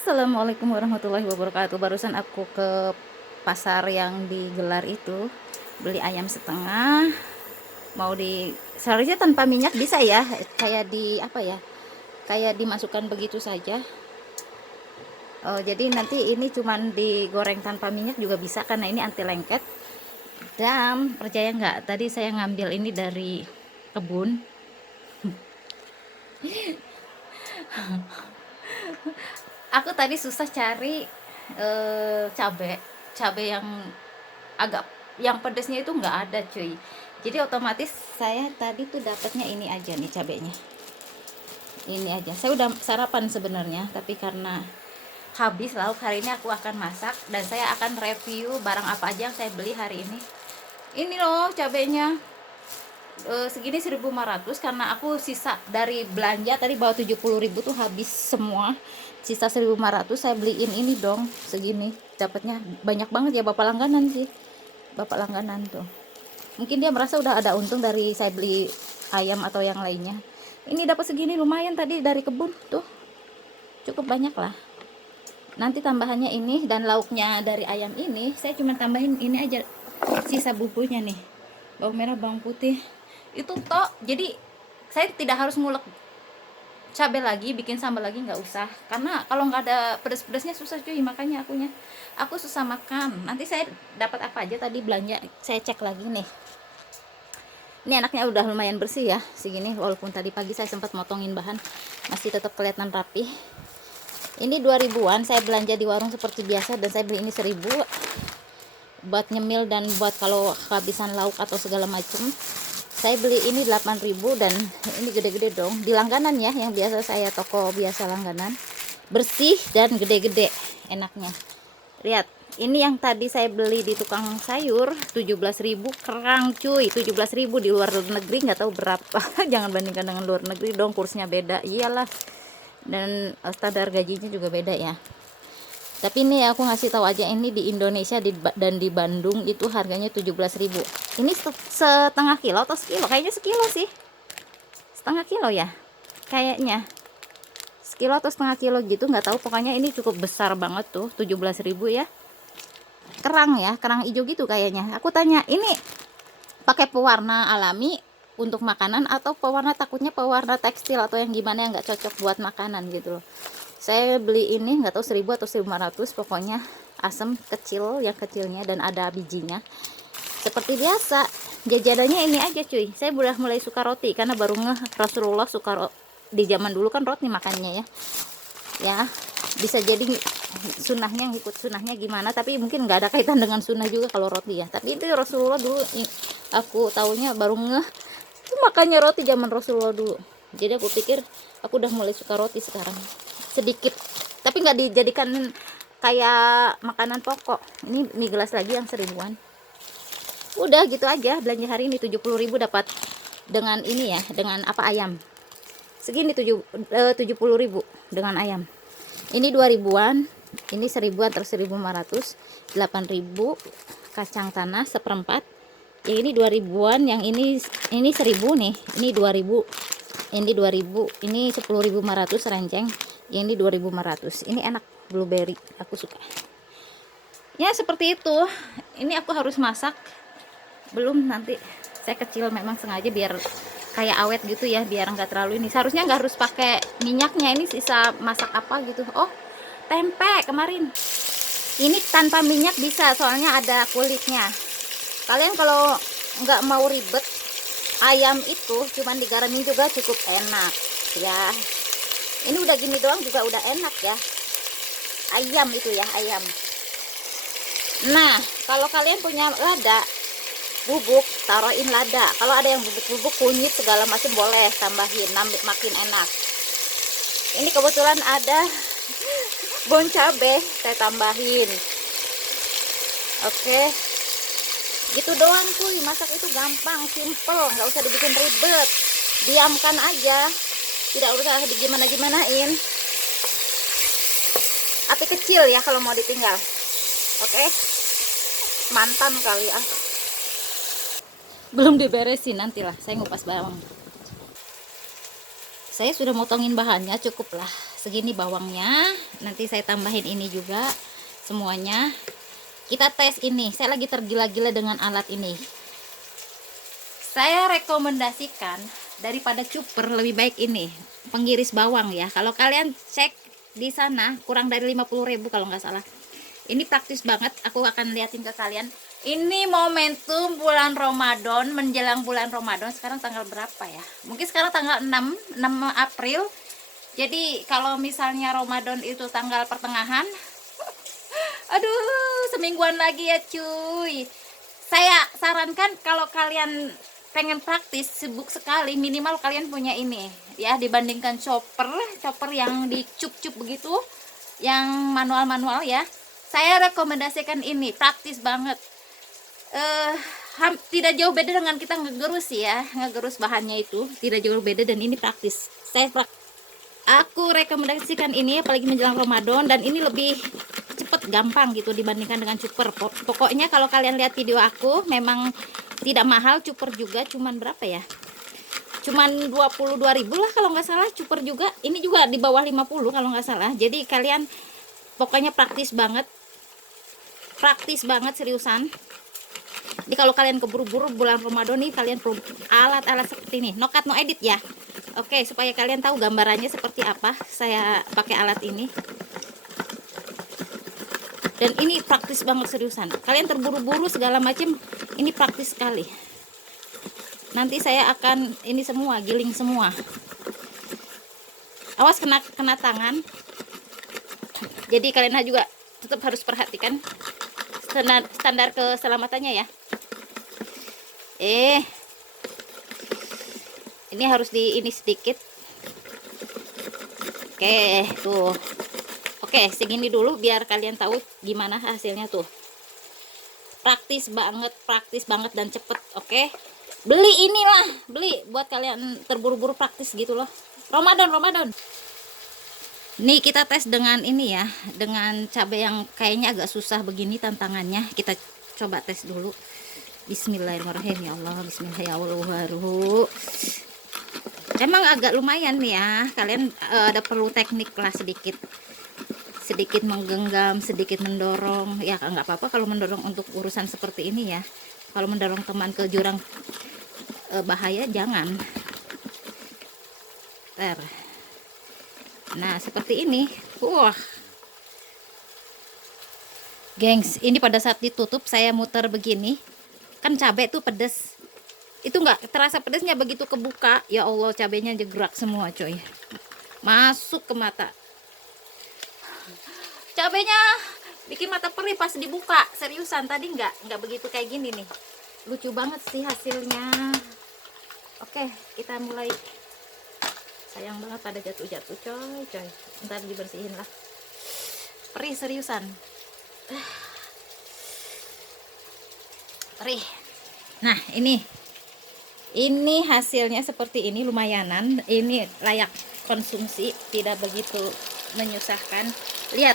Assalamualaikum warahmatullahi wabarakatuh. Barusan aku ke pasar yang digelar itu, beli ayam setengah. Mau di seharusnya tanpa minyak bisa ya, kayak di apa ya? Kayak dimasukkan begitu saja. Oh, jadi nanti ini cuman digoreng tanpa minyak juga bisa karena ini anti lengket. Dan percaya nggak, tadi saya ngambil ini dari kebun. Aku tadi susah cari cabe, cabe yang agak yang pedesnya itu nggak ada cuy, jadi otomatis saya tadi tuh dapatnya ini aja nih cabenya, ini aja. Saya udah sarapan sebenarnya, tapi karena habis lauk hari ini aku akan masak dan saya akan review barang apa aja yang saya beli hari ini loh cabenya. Segini 1.500 karena aku sisa dari belanja tadi bawa 70.000 tuh habis semua, sisa 1.500 saya beliin ini dong. Segini dapatnya banyak banget ya, bapak langganan sih, bapak langganan tuh. Mungkin dia merasa udah ada untung dari saya beli ayam atau yang lainnya. Ini dapat segini lumayan tadi dari kebun tuh, cukup banyak lah. Nanti tambahannya ini dan lauknya dari ayam ini saya cuma tambahin ini aja, sisa bumbunya nih, bawang merah, bawang putih itu toh. Jadi saya tidak harus ngulek cabai lagi, bikin sambal lagi, nggak usah, karena kalau nggak ada pedas-pedasnya susah cuy. Makanya aku susah makan. Nanti saya dapat apa aja tadi belanja, saya cek lagi nih. Ini anaknya udah lumayan bersih ya segini, walaupun tadi pagi saya sempat motongin bahan, masih tetap kelihatan rapi. Ini 2000-an saya belanja di warung seperti biasa, dan saya beli ini 1000 buat nyemil dan buat kalau kehabisan lauk atau segala macam. Saya beli ini 8.000 dan ini gede-gede dong, di langganan ya, yang biasa saya toko biasa langganan, bersih dan gede-gede enaknya. Lihat, ini yang tadi saya beli di tukang sayur 17.000 kerang cuy, 17.000 di luar negeri nggak tahu berapa. Jangan bandingkan dengan luar negeri dong, kursnya beda, iyalah, dan standar gajinya juga beda ya. Tapi ini aku ngasih tahu aja, ini di Indonesia dan di Bandung itu harganya 17.000. Ini setengah kilo atau sekilo? Kayaknya sekilo sih. Setengah kilo ya? Kayaknya. Sekilo atau setengah kilo gitu, nggak tahu. Pokoknya ini cukup besar banget tuh, 17.000 ya. Kerang ya, kerang hijau gitu kayaknya. Aku tanya, ini pakai pewarna alami untuk makanan atau pewarna, takutnya pewarna tekstil atau yang gimana yang nggak cocok buat makanan gitu loh. Saya beli ini nggak tahu 1000 atau 1.500, pokoknya asam kecil, yang kecilnya, dan ada bijinya. Seperti biasa jajanannya ini aja cuy. Saya udah mulai suka roti karena baru ngeh Rasulullah suka di zaman dulu kan roti makannya ya. Bisa jadi sunnahnya, ngikut sunnahnya gimana, tapi mungkin nggak ada kaitan dengan sunnah juga kalau roti ya. Tapi itu Rasulullah dulu, aku taunya baru ngeh itu makannya roti zaman Rasulullah dulu. Jadi aku pikir aku udah mulai suka roti sekarang sedikit, tapi nggak dijadikan kayak makanan pokok. Ini mie gelas lagi yang 1000-an. Udah gitu aja belanja hari ini. 70.000 dapat dengan ini ya, dengan apa, ayam segini 70.000 dengan ayam. Ini 2000-an, ini 1000-an terus 1.500, 8.000 kacang tanah seperempat ya. Ini 2000-an, yang ini 1000 nih, ini 2000, ini 2000, ini 10.500 renceng, yang ini 2.500. Ini enak, blueberry, aku suka ya. Seperti itu. Ini aku harus masak, belum, nanti saya kecil memang sengaja biar kayak awet gitu ya, biar nggak terlalu ini. Seharusnya nggak harus pakai minyaknya, ini sisa masak apa gitu. Oh, tempe kemarin ini tanpa minyak bisa, soalnya ada kulitnya. Kalian kalau nggak mau ribet, ayam itu cuman digaramin juga cukup enak ya. Ini udah gini doang juga udah enak ya, ayam itu ya, ayam. Nah, kalau kalian punya lada bubuk, taruhin lada. Kalau ada yang bubuk-bubuk kunyit segala macam boleh tambahin, makin enak. Ini kebetulan ada bon cabe, saya tambahin. Oke, gitu doang kuy. Masak itu gampang, simple, nggak usah dibikin ribet. Diamkan aja, tidak usah digimana-gimanain. Api kecil ya kalau mau ditinggal. Oke, mantan kali ah. Belum diberesin, nantilah saya ngupas bawang. Saya sudah motongin bahannya, cukup lah segini bawangnya. Nanti saya tambahin ini juga semuanya. Kita tes ini. Saya lagi tergila-gila dengan alat ini. Saya rekomendasikan daripada cuper lebih baik ini pengiris bawang ya. Kalau kalian cek di sana kurang dari 50.000 kalau nggak salah. Ini praktis banget. Aku akan liatin ke kalian. Ini momentum bulan Ramadan, menjelang bulan Ramadan. Sekarang tanggal berapa ya? Mungkin sekarang tanggal 6 April. Jadi kalau misalnya Ramadan itu tanggal pertengahan, aduh, semingguan lagi ya cuy. Saya sarankan kalau kalian pengen praktis, sibuk sekali, minimal kalian punya ini ya, dibandingkan chopper yang dicup-cup begitu, yang manual ya. Saya rekomendasikan ini, praktis banget. Tidak jauh beda dengan kita ngegerus ya, ngegerus bahannya itu tidak jauh beda, dan ini praktis. Aku rekomendasikan ini apalagi menjelang Ramadan, dan ini lebih cepet, gampang gitu dibandingkan dengan cuper. Pokoknya kalau kalian lihat video aku, memang tidak mahal. Cuper juga cuman berapa ya, cuman 22.000 lah kalau nggak salah. Cuper juga ini juga di bawah 50 kalau nggak salah. Jadi kalian pokoknya praktis banget seriusan. Jadi kalau kalian keburu-buru bulan Ramadan nih, kalian perlu alat-alat seperti ini. No cut no edit ya. Oke, supaya kalian tahu gambarannya seperti apa, saya pakai alat ini. Dan ini praktis banget seriusan. Kalian terburu-buru segala macam, ini praktis sekali. Nanti saya akan ini semua, giling semua. Awas kena tangan. Jadi kalian juga tetap harus perhatikan standar keselamatannya ya. Ini harus ini sedikit. Oke, tuh. Oke, segini dulu biar kalian tahu gimana hasilnya tuh. Praktis banget dan cepet. Oke. Beli buat kalian terburu-buru praktis gitu loh. Ramadan. Nih kita tes dengan ini ya, dengan cabai yang kayaknya agak susah begini tantangannya. Kita coba tes dulu. Bismillahirrahmanirrahim. Ya Allah, bismillahirrahmanirrahim. Emang agak lumayan nih ya, kalian ada perlu teknik lah sedikit menggenggam, sedikit mendorong ya. Nggak apa-apa kalau mendorong untuk urusan seperti ini ya. Kalau mendorong teman ke jurang bahaya jangan. Nah seperti ini. Wah gengs, ini pada saat ditutup saya muter begini, kan cabai tuh pedes, itu nggak terasa pedesnya. Begitu kebuka, ya Allah, cabainya jegerak semua coy, masuk ke mata. Cabainya bikin mata perih pas dibuka, seriusan. Tadi nggak begitu kayak gini nih. Lucu banget sih hasilnya. Oke, kita mulai. Sayang banget pada jatuh coy. Ntar dibersihin lah. Perih seriusan. Perih. Nah ini hasilnya seperti ini, lumayanan. Ini layak konsumsi, tidak begitu menyusahkan. Lihat,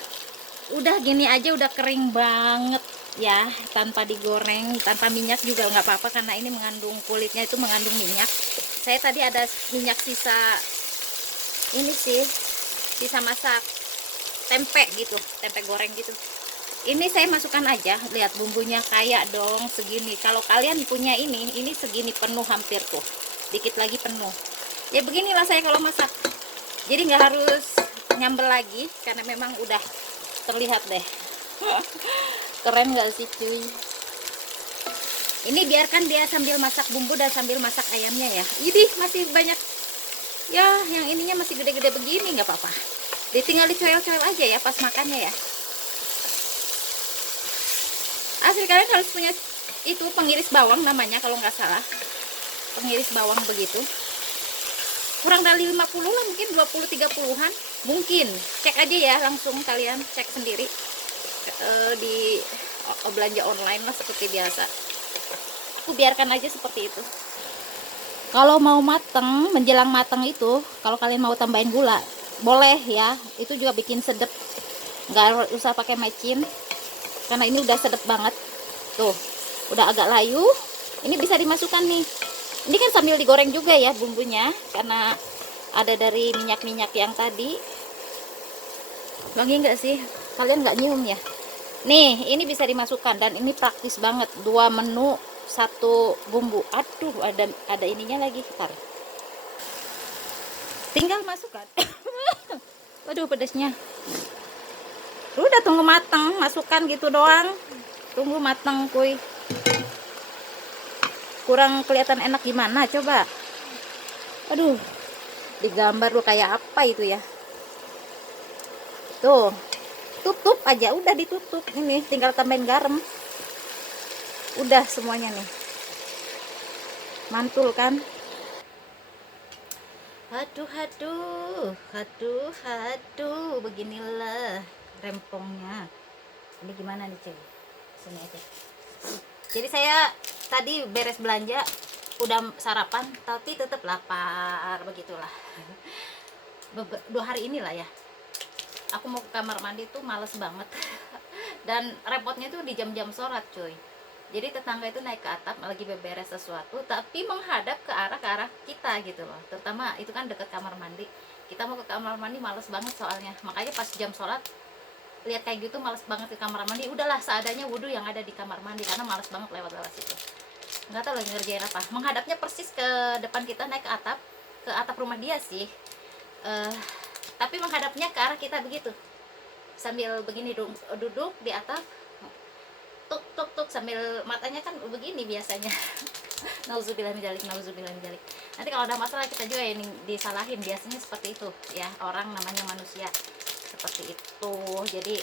udah gini aja udah kering banget ya, tanpa digoreng, tanpa minyak juga nggak apa-apa, karena ini mengandung, kulitnya itu mengandung minyak. Saya tadi ada minyak sisa ini sih, sisa masak tempe gitu, tempe goreng gitu. Ini saya masukkan aja. Lihat bumbunya kayak dong segini. Kalau kalian punya ini segini penuh hampir tuh, dikit lagi penuh ya. Beginilah saya kalau masak, jadi nggak harus nyambel lagi karena memang udah terlihat deh. Keren nggak sih cuy? Ini biarkan dia sambil masak bumbu dan sambil masak ayamnya ya. Ini masih banyak ya, yang ininya masih gede-gede begini, nggak apa-apa, ditinggal dicoyol-coyol aja ya pas makannya ya. Asli kalian harus punya itu pengiris bawang namanya kalau nggak salah, pengiris bawang begitu. Kurang dari 50 lah, mungkin 20-30an mungkin. Cek aja ya, langsung kalian cek sendiri di belanja online lah seperti biasa. Aku biarkan aja seperti itu. Kalau mau mateng, menjelang mateng itu, kalau kalian mau tambahin gula boleh ya, itu juga bikin sedep. Nggak usah pakai mecin karena ini udah sedep banget tuh, udah agak layu. Ini bisa dimasukkan nih. Ini kan sambil digoreng juga ya bumbunya, karena ada dari minyak-minyak yang tadi. Wangi nggak sih? Kalian nggak nyium ya? Nih, ini bisa dimasukkan dan ini praktis banget. 2 menu, 1 bumbu. Aduh, ada ininya lagi. Ntar. Tinggal masukkan. Waduh, pedasnya. Udah tunggu matang, masukkan gitu doang. Tunggu matang, kuy. Kurang kelihatan enak gimana coba? Aduh, digambar lu kayak apa itu ya? Tuh, tutup aja, udah ditutup. Ini tinggal tambahin garam. Udah semuanya nih. Mantul kan? Aduh, beginilah rempongnya. Ini gimana nih, Cek? Sini aja. Jadi saya tadi beres belanja, udah sarapan, tapi tetap lapar, begitulah. 2 hari inilah ya. Aku mau ke kamar mandi tuh males banget. Dan repotnya tuh di jam-jam sholat, cuy. Jadi tetangga itu naik ke atap lagi beberes sesuatu, tapi menghadap ke arah kita gitu loh. Terutama itu kan deket kamar mandi. Kita mau ke kamar mandi males banget soalnya. Makanya pas jam sholat lihat kayak gitu males banget ke kamar mandi. Udahlah seadanya wudhu yang ada di kamar mandi karena males banget lewat situ. Nggak tahu lagi ngerjain apa. Menghadapnya persis ke depan kita, naik ke atap rumah dia sih. Tapi menghadapnya ke arah kita begitu. Sambil begini duduk di atap, tuk sambil matanya kan begini biasanya. Nauzubillah min dzalik. Nanti kalau ada masalah kita juga yang disalahin, biasanya seperti itu ya, orang namanya manusia seperti itu. Jadi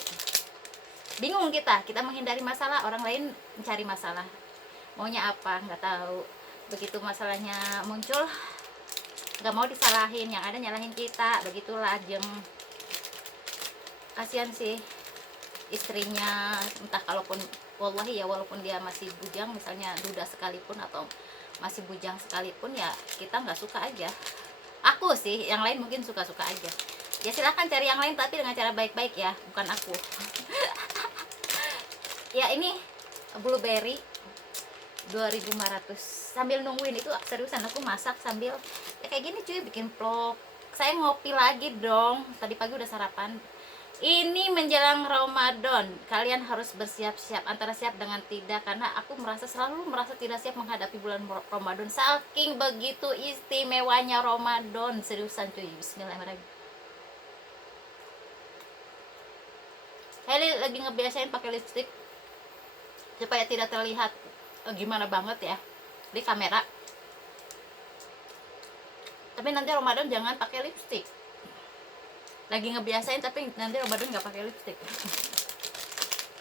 bingung kita menghindari masalah, orang lain mencari masalah, maunya apa nggak tahu. Begitu masalahnya muncul nggak mau disalahin, yang ada nyalahin kita, begitulah jeng. Kasihan sih istrinya, entah kalaupun wallahi ya, walaupun dia masih bujang, misalnya duda sekalipun atau masih bujang sekalipun ya, kita nggak suka aja. Aku sih, yang lain mungkin suka-suka aja. Ya silahkan cari yang lain tapi dengan cara baik-baik ya, bukan aku. Ya ini blueberry 2.500. Sambil nungguin itu seriusan aku masak sambil ya kayak gini cuy, bikin vlog. Saya ngopi lagi dong, tadi pagi udah sarapan. Ini menjelang Ramadan, kalian harus bersiap-siap, antara siap dengan tidak, karena aku selalu merasa tidak siap menghadapi bulan Ramadan. Saking begitu istimewanya Ramadan, seriusan cuy. Bismillahirrahmanirrahim. Heli lagi ngebiasain pakai lipstick supaya tidak terlihat gimana banget ya di kamera. Tapi nanti Ramadan jangan pakai lipstick. Lagi ngebiasain tapi nanti Ramadan nggak pakai lipstick.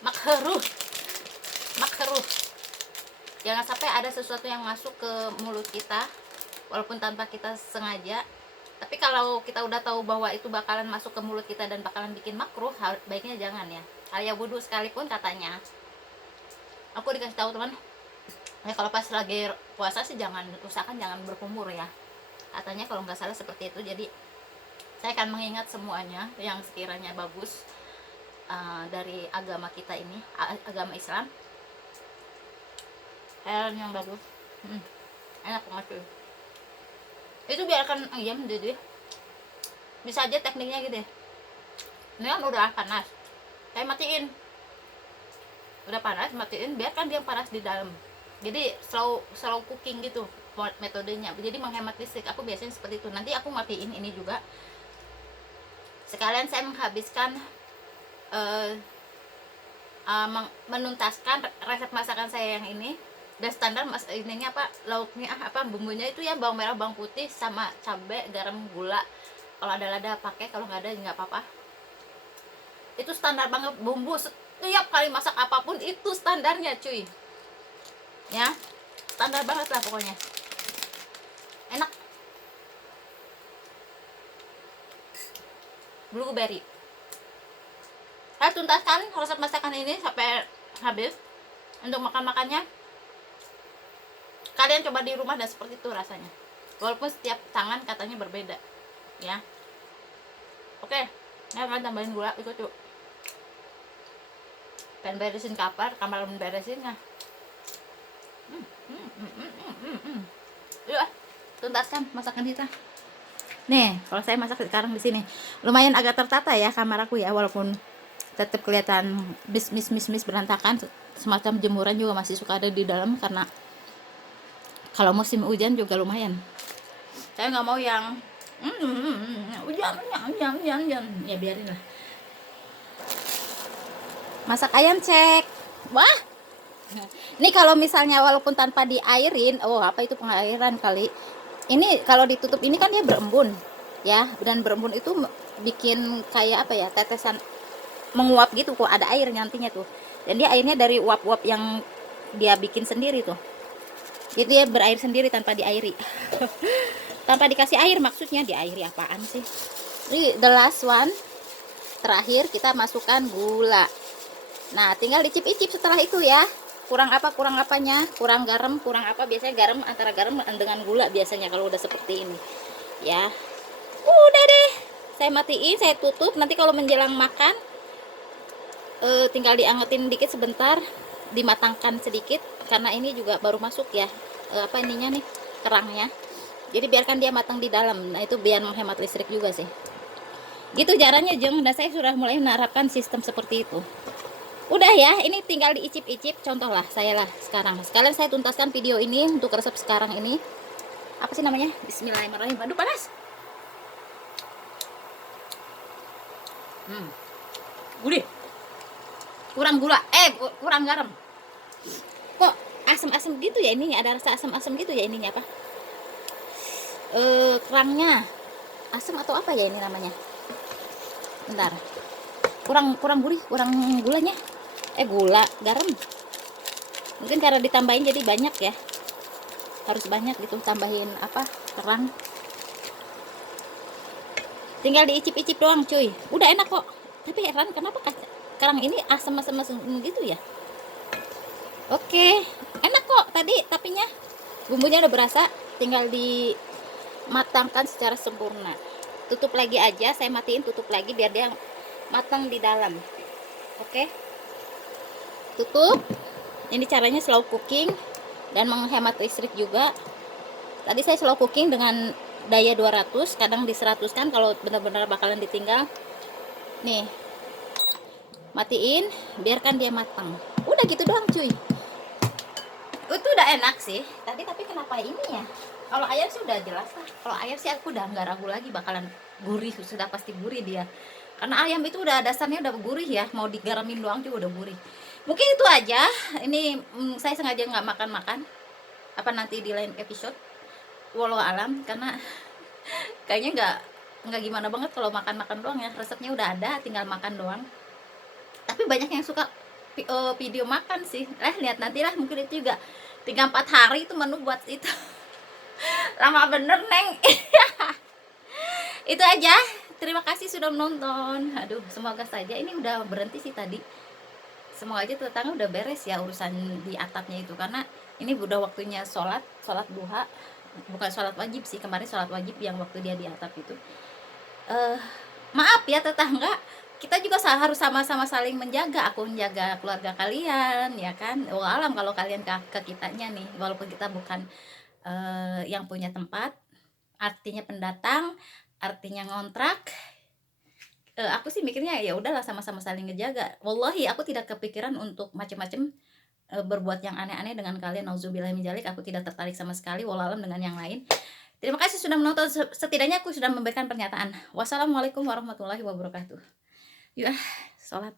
Makruh. Jangan sampai ada sesuatu yang masuk ke mulut kita walaupun tanpa kita sengaja. Tapi kalau kita udah tahu bahwa itu bakalan masuk ke mulut kita dan bakalan bikin makruh, baiknya jangan ya. Kayak wudhu sekalipun katanya. Aku dikasih tahu teman, ya kalau pas lagi puasa sih usahakan jangan berkumur ya. Katanya kalau nggak salah seperti itu. Jadi saya akan mengingat semuanya yang sekiranya bagus dari agama kita ini, agama Islam. Yang bagus, enak banget cuy. Itu biarkan ayam jadi bisa aja tekniknya gitu ya. Ini kan udah panas, saya matiin. Udah panas, matiin, biarkan dia panas di dalam. Jadi slow cooking gitu metodenya. Jadi menghemat listrik. Aku biasanya seperti itu. Nanti aku matiin ini juga. Sekalian saya menghabiskan menuntaskan resep masakan saya yang ini. Dan standar ininya apa, lauknya apa, bumbunya itu ya bawang merah, bawang putih sama cabai, garam, gula. Kalau ada lada pakai, kalau nggak ada nggak apa-apa. Itu standar banget bumbu. Setiap kali masak apapun itu standarnya cuy. Ya, standar banget lah pokoknya. Enak. Blueberry. Saya tuntaskan resep masakan ini sampai habis. Untuk makan-makannya kalian coba di rumah dan seperti itu rasanya. Walaupun setiap tangan katanya berbeda, ya. Oke, saya akan tambahin gula ikut yuk. Pengen beresin kamar beresinnya. Yuk, tuntaskan masakan kita. Nih, kalau saya masak sekarang di sini lumayan agak tertata ya kamar aku ya, walaupun tetap kelihatan mis berantakan. Semacam jemuran juga masih suka ada di dalam karena kalau musim hujan juga lumayan. Saya nggak mau yang hujan ya, biarin lah. Masak ayam cek. Wah, ini kalau misalnya walaupun tanpa diairin, oh apa itu pengairan kali. Ini kalau ditutup ini kan dia berembun ya, dan berembun itu bikin kayak apa ya, tetesan menguap gitu kok, ada air nantinya tuh. Dan dia airnya dari uap-uap yang dia bikin sendiri tuh. Jadi dia berair sendiri tanpa diairi. Tanpa dikasih air, maksudnya diairi apaan sih. Ini the last one. Terakhir kita masukkan gula. Nah, tinggal dicip-icip setelah itu ya. Kurang apa, kurang apanya, kurang garam, kurang apa. Biasanya garam, antara garam dengan gula biasanya kalau udah seperti ini. Ya. Udah deh. Saya matiin, saya tutup. Nanti kalau menjelang makan tinggal diangetin dikit sebentar, dimatangkan sedikit karena ini juga baru masuk ya. Apa ininya nih, kerangnya. Jadi biarkan dia matang di dalam. Nah, itu biar menghemat listrik juga sih. Gitu caranya, Jeng. Dan saya sudah mulai menerapkan sistem seperti itu. Udah ya, ini tinggal diicip-icip. Contoh lah, saya lah sekarang. Sekalian saya tuntaskan video ini untuk resep sekarang ini. Apa sih namanya? Bismillahirrahmanirrahim. Aduh, panas. Gurih. Kurang gula, kurang garam. Kok asam-asam gitu ya ininya? Ada rasa asam-asam gitu ya ininya apa? Kerangnya asam atau apa ya ini namanya? Bentar. Kurang gurih, kurang gulanya. Gula, garam. Mungkin karena ditambahin jadi banyak ya. Harus banyak gitu, tambahin apa? Kerang. Tinggal diicip-icip doang, cuy. Udah enak kok. Tapi heran kenapa kerang ini asam-asam gitu ya? Oke, enak kok tadi tapinya. Bumbunya udah berasa, tinggal dimatangkan secara sempurna. Tutup lagi aja, saya matiin, tutup lagi biar dia matang di dalam. Oke. Tutup. Ini caranya slow cooking dan menghemat listrik juga. Tadi saya slow cooking dengan daya 200, kadang di 100 kan kalau benar-benar bakalan ditinggal. Nih. Matiin, biarkan dia matang. Udah gitu doang, cuy. Itu udah enak sih tadi, tapi kenapa ini ya? Kalau ayam sih udah jelas lah. Kalau ayam sih aku udah nggak ragu lagi bakalan gurih, sudah pasti gurih dia. Karena ayam itu udah dasarnya udah gurih ya, mau digaramin doang juga udah gurih. Mungkin itu aja. Ini saya sengaja nggak makan-makan. Apa nanti di lain episode? Walau alam, karena kayaknya nggak gimana banget kalau makan-makan doang ya. Resepnya udah ada, tinggal makan doang. Tapi banyak yang suka video makan sih. Lihat nantilah, mungkin itu juga 3-4 hari itu menu buat itu. Lama bener, Neng. Itu aja. Terima kasih sudah menonton. Aduh, semoga saja ini udah berhenti sih tadi. Semoga aja tetangga udah beres ya urusan di atapnya itu, karena ini udah waktunya sholat duha. Bukan sholat wajib sih, kemarin sholat wajib yang waktu dia di atap itu. Maaf ya tetangga, kita juga harus sama-sama saling menjaga. Aku menjaga keluarga kalian ya kan. Alam kalau kalian ke kitanya nih, walaupun kita bukan yang punya tempat, artinya pendatang, artinya ngontrak. Aku sih mikirnya ya udahlah sama-sama saling ngejaga. Wallahi aku tidak kepikiran untuk macam-macam berbuat yang aneh-aneh dengan kalian. Nauzubillah min dzalik, aku tidak tertarik sama sekali wallahualam dengan yang lain. Terima kasih sudah menonton. Setidaknya aku sudah memberikan pernyataan. Wassalamualaikum warahmatullahi wabarakatuh. Yuk sholat.